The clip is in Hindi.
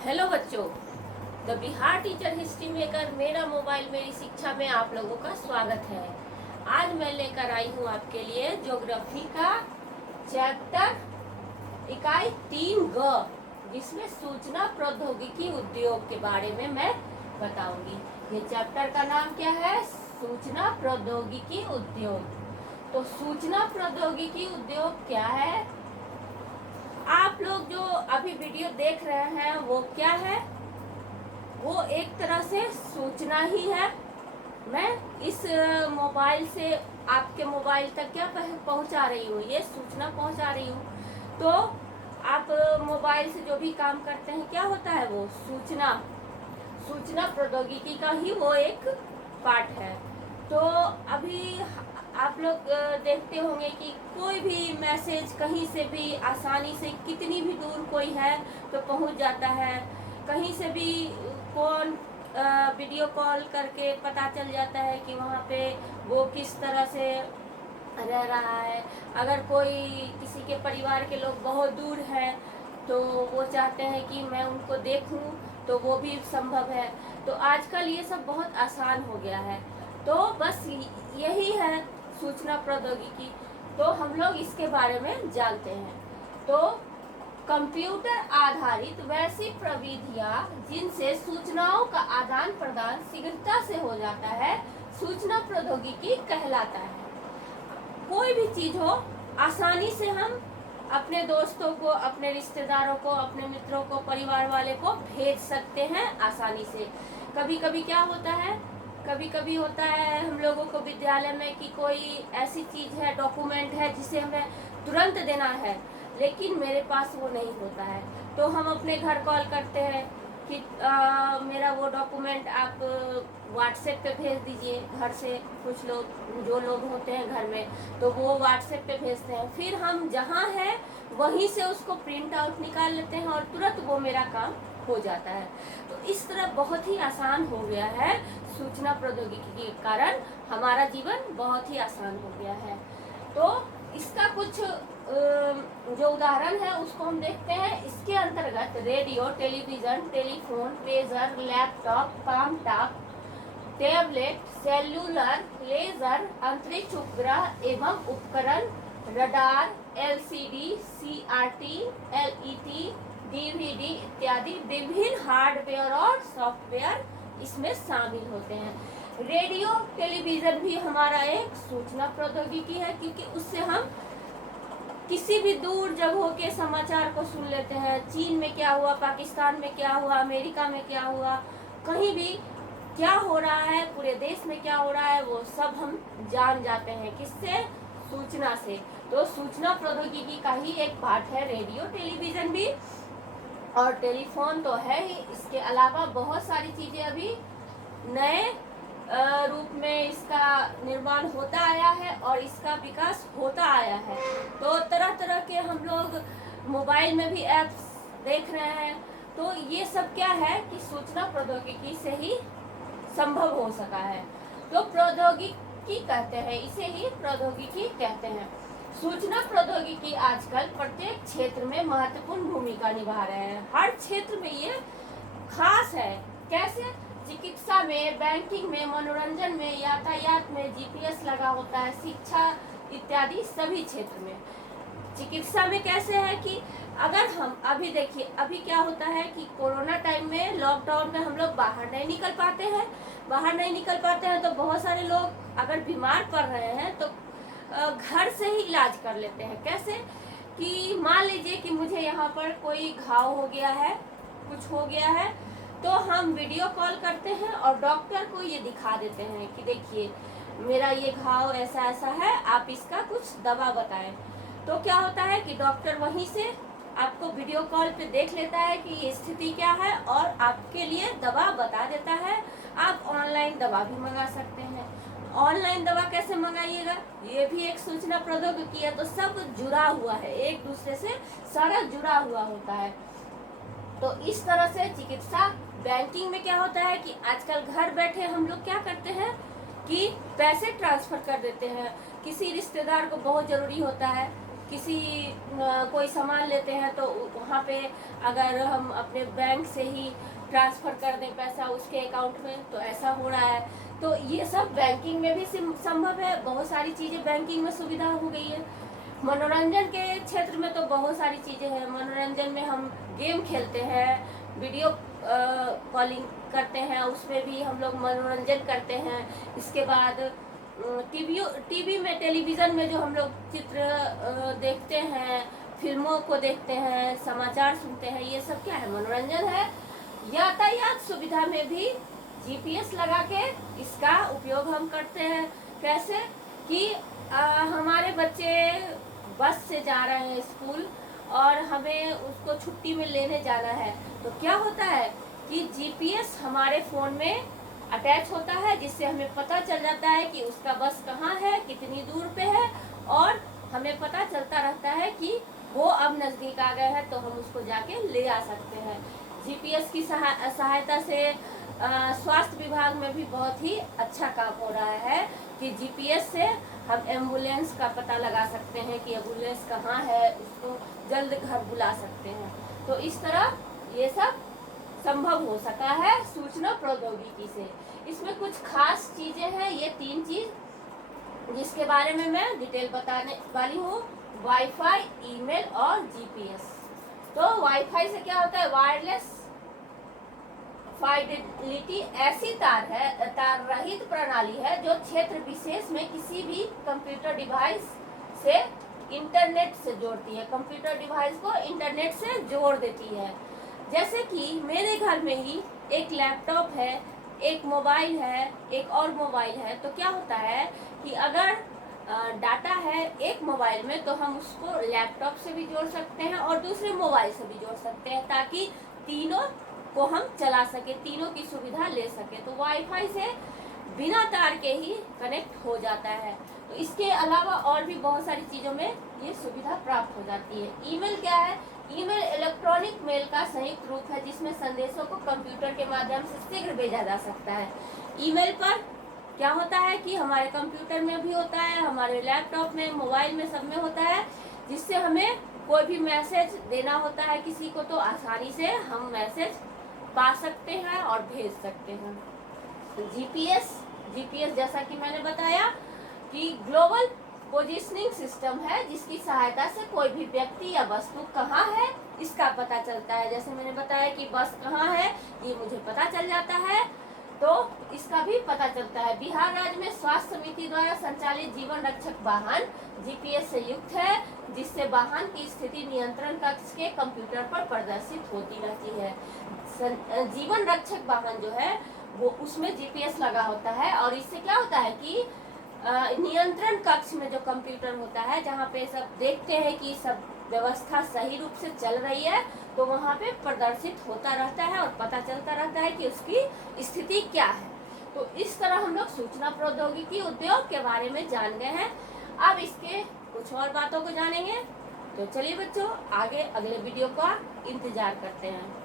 हेलो बच्चों, the Bihar teacher history maker मेरा मोबाइल मेरी शिक्षा में आप लोगों का स्वागत है। आज मैं लेकर आई हूँ आपके लिए ज्योग्राफी का चैप्टर इकाई 3 ग, जिसमें सूचना प्रौद्योगिकी उद्योग के बारे में मैं बताऊंगी। ये चैप्टर का नाम क्या है? सूचना प्रौद्योगिकी उद्योग। तो सूचना प्रौद्योगिकी उद्योग क्या है? आप लोग जो अभी वीडियो देख रहे हैं वो क्या है? वो एक तरह से सूचना ही है। मैं इस मोबाइल से आपके मोबाइल तक क्या पहुंचा रही हूँ? ये सूचना पहुंचा रही हूँ। तो आप मोबाइल से जो भी काम करते हैं क्या होता है? वो सूचना प्रौद्योगिकी का ही वो एक पार्ट है। तो अभी आप लोग देखते होंगे कि कोई भी मैसेज कहीं से भी आसानी से कितनी भी दूर कोई है तो पहुंच जाता है। कहीं से भी कौन वीडियो कॉल करके पता चल जाता है कि वहाँ पे वो किस तरह से रह रहा है। अगर कोई किसी के परिवार के लोग बहुत दूर हैं तो वो चाहते हैं कि मैं उनको देखूं, तो वो भी संभव है। तो आजकल ये सब बहुत आसान हो गया है। तो बस यही है सूचना प्रौद्योगिकी। तो हम लोग इसके बारे में जानते हैं। तो कंप्यूटर आधारित वैसी प्रविधियां जिनसे सूचनाओं का आदान प्रदान शीघ्रता से हो जाता है, सूचना प्रौद्योगिकी कहलाता है। कोई भी चीज हो, आसानी से हम अपने दोस्तों को, अपने रिश्तेदारों को, अपने मित्रों को, परिवार वाले को भेज सकते हैं आसानी से। कभी कभी क्या होता है, कभी कभी होता है हम लोगों को विद्यालय में कि कोई ऐसी चीज है, डॉक्यूमेंट है जिसे हमें तुरंत देना है, लेकिन मेरे पास वो नहीं होता है। तो हम अपने घर कॉल करते हैं कि मेरा वो डॉक्यूमेंट आप व्हाट्सएप पे भेज दीजिए। घर से कुछ लोग, जो लोग होते हैं घर में, तो वो व्हाट्सएप पे भेजते हैं। फिर हम जहाँ हैं वहीं से उसको प्रिंट आउट निकाल लेते हैं और तुरंत वो मेरा काम हो जाता है। तो इस तरह बहुत ही आसान हो गया है। सूचना प्रौद्योगिकी के कारण हमारा जीवन बहुत ही आसान हो गया है। तो इसका कुछ जो उदाहरण है उसको हम देखते हैं। इसके अंतर्गत radio, television, telephone, pager, laptop, palmtop, tablet, cellular, laser, अंतरिक्ष उपग्रह एवं उपकरण, radar, LCD, CRT, LED, DVD इत्यादि विभिन्न हार्डवेयर और सॉफ्टवेयर इसमें शामिल होते हैं। रेडियो टेलीविजन भी हमारा एक सूचना प्रौद्योगिकी है, क्योंकि उससे हम किसी भी दूर जगहों के समाचार को सुन लेते हैं। चीन में क्या हुआ, पाकिस्तान में क्या हुआ, अमेरिका में क्या हुआ, कहीं भी क्या हो रहा है, पूरे देश में क्या हो रहा है, वो सब हम जान जाते हैं। किससे? सूचना से। तो सूचना प्रौद्योगिकी का ही एक पार्ट है रेडियो टेलीविजन भी, और टेलीफोन तो है ही। इसके अलावा बहुत सारी चीजें अभी नए रूप में इसका निर्माण होता आया है और इसका विकास होता आया है। तो तरह तरह के हम लोग मोबाइल में भी ऐप्स देख रहे हैं। तो ये सब क्या है कि सूचना प्रौद्योगिकी से ही संभव हो सका है। तो प्रौद्योगिकी कहते हैं, इसे ही प्रौद्योगिकी कहते हैं। सूचना प्रौद्योगिकी आजकल प्रत्येक क्षेत्र में महत्वपूर्ण भूमिका निभा रहे हैं। हर क्षेत्र में ये खास है। कैसे? चिकित्सा में, बैंकिंग में, मनोरंजन में, यातायात में जीपीएस लगा होता है, शिक्षा इत्यादि सभी क्षेत्र में। चिकित्सा में कैसे है कि अगर हम अभी देखिए, अभी क्या होता है कि कोरोना टाइम में, लॉकडाउन में हम लोग बाहर नहीं निकल पाते हैं। तो बहुत सारे लोग अगर बीमार पड़ रहे हैं तो घर से ही इलाज कर लेते हैं। कैसे? कि मान लीजिए कि मुझे यहाँ पर कोई घाव हो गया है, कुछ हो गया है, तो हम वीडियो कॉल करते हैं और डॉक्टर को ये दिखा देते हैं कि देखिए मेरा ये घाव ऐसा ऐसा है, आप इसका कुछ दवा बताएं। तो क्या होता है कि डॉक्टर वहीं से आपको वीडियो कॉल पे देख लेता है कि ये स्थिति क्या है और आपके लिए दवा बता देता है। आप ऑनलाइन दवा भी मंगा सकते हैं। ऑनलाइन दवा कैसे मंगाइएगा? ये भी एक सूचना प्रौद्योगिकी है। तो सब जुड़ा हुआ है, एक दूसरे से सारा जुड़ा हुआ होता है। तो इस तरह से चिकित्सा, बैंकिंग में क्या होता है कि आजकल घर बैठे हम लोग क्या करते हैं कि पैसे ट्रांसफर कर देते हैं। किसी रिश्तेदार को बहुत जरूरी होता है किसी कोई सामान लेते हैं तो वहाँ पे अगर हम अपने बैंक से ही ट्रांसफ़र कर दें पैसा उसके अकाउंट में तो ऐसा हो रहा है। तो ये सब बैंकिंग में भी संभव है। बहुत सारी चीज़ें बैंकिंग में सुविधा हो गई है। मनोरंजन के क्षेत्र में तो बहुत सारी चीज़ें हैं। मनोरंजन में हम गेम खेलते हैं, वीडियो कॉलिंग करते हैं, उसमें भी हम लोग मनोरंजन करते हैं। इसके बाद टीवी में, टेलीविज़न में जो हम लोग चित्र देखते हैं, फिल्मों को देखते हैं, समाचार सुनते हैं, ये सब क्या है? मनोरंजन है। यातायात सुविधा में भी जीपीएस लगा के इसका उपयोग हम करते हैं। कैसे कि हमारे बच्चे बस से जा रहे हैं स्कूल और हमें उसको छुट्टी में लेने जाना है, तो क्या होता है कि जीपीएस हमारे फ़ोन में अटैच होता है, जिससे हमें पता चल जाता है कि उसका बस कहाँ है, कितनी दूर पे है, और हमें पता चलता रहता है कि वो अब नज़दीक आ गए हैं, तो हम उसको जाके ले आ सकते हैं। जीपीएस की सहायता से स्वास्थ्य विभाग में भी बहुत ही अच्छा काम हो रहा है कि जीपीएस से हम एम्बुलेंस का पता लगा सकते हैं कि एम्बुलेंस कहाँ है, उसको जल्द घर बुला सकते हैं। तो इस तरह ये सब संभव हो सका है सूचना प्रौद्योगिकी से। इसमें कुछ खास चीज़ें हैं, ये 3 चीज़ जिसके बारे में मैं डिटेल बताने वाली हूँ: वाईफाई, ईमेल और जीपीएस। तो वाईफाई से क्या होता है? वायरलेस फाइडेलिटी ऐसी तार रहित प्रणाली है जो क्षेत्र विशेष में किसी भी कंप्यूटर डिवाइस से इंटरनेट से जोड़ती है। कंप्यूटर डिवाइस को इंटरनेट से जोड़ देती है। जैसे कि मेरे घर में ही एक लैपटॉप है, एक मोबाइल है, एक और मोबाइल है, तो क्या होता है कि अगर डाटा है एक मोबाइल में तो हम उसको लैपटॉप से भी जोड़ सकते हैं और दूसरे मोबाइल से भी जोड़ सकते हैं, ताकि तीनों को हम चला सके, तीनों की सुविधा ले सके। तो वाईफाई से बिना तार के ही कनेक्ट हो जाता है। तो इसके अलावा और भी बहुत सारी चीज़ों में ये सुविधा प्राप्त हो जाती है। ईमेल क्या है? ईमेल इलेक्ट्रॉनिक मेल का संयुक्त रूप है जिसमें संदेशों को कंप्यूटर के माध्यम से शीघ्र भेजा जा सकता है। ईमेल पर क्या होता है कि हमारे कंप्यूटर में भी होता है, हमारे लैपटॉप में, मोबाइल में, सब में होता है, जिससे हमें कोई भी मैसेज देना होता है किसी को तो आसानी से हम मैसेज पा सकते हैं और भेज सकते हैं। जीपीएस जैसा कि मैंने बताया कि ग्लोबल पोजीशनिंग सिस्टम है, जिसकी सहायता से कोई भी व्यक्ति या वस्तु कहाँ है इसका पता चलता है। जैसे मैंने बताया कि बस कहाँ है ये मुझे पता चल जाता है, तो इसका भी पता चलता है। बिहार राज्य में स्वास्थ्य समिति द्वारा संचालित जीवन रक्षक वाहन जीपीएस से युक्त है, जिससे वाहन की स्थिति नियंत्रण कक्ष के कंप्यूटर पर प्रदर्शित होती रहती है। जीवन रक्षक वाहन जो है वो उसमें जीपीएस लगा होता है, और इससे क्या होता है कि नियंत्रण कक्ष में जो कंप्यूटर होता है, जहाँ पे सब देखते हैं कि सब व्यवस्था सही रूप से चल रही है, तो वहाँ पे प्रदर्शित होता रहता है और पता चलता रहता है कि उसकी स्थिति क्या है। तो इस तरह हम लोग सूचना प्रौद्योगिकी उद्योग के बारे में जान गए हैं। अब इसके कुछ और बातों को जानेंगे। तो चलिए बच्चों, आगे अगले वीडियो का इंतजार करते हैं।